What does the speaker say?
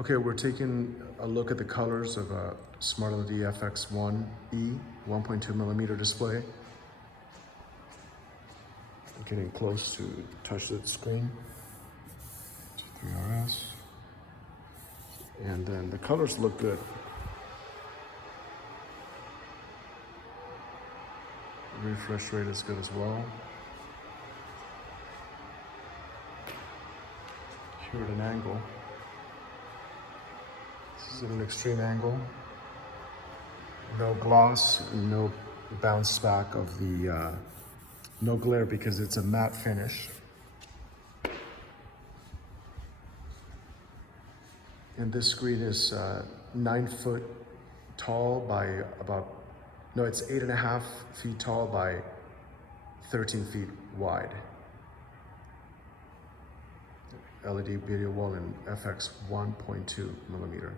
Okay, we're taking a look at the colors of a Smart LED FX1e 1.2 millimeter display. I'm getting close to touch the screen. 3RS. And then the colors look good. Refresh rate is good as well. Here at an angle. This is at an extreme angle. No gloss, no bounce back of the, no glare because it's a matte finish. And this screen is 9 foot tall by it's 8.5 feet tall by 13 feet wide. LED video wall in FX 1.2 millimeter.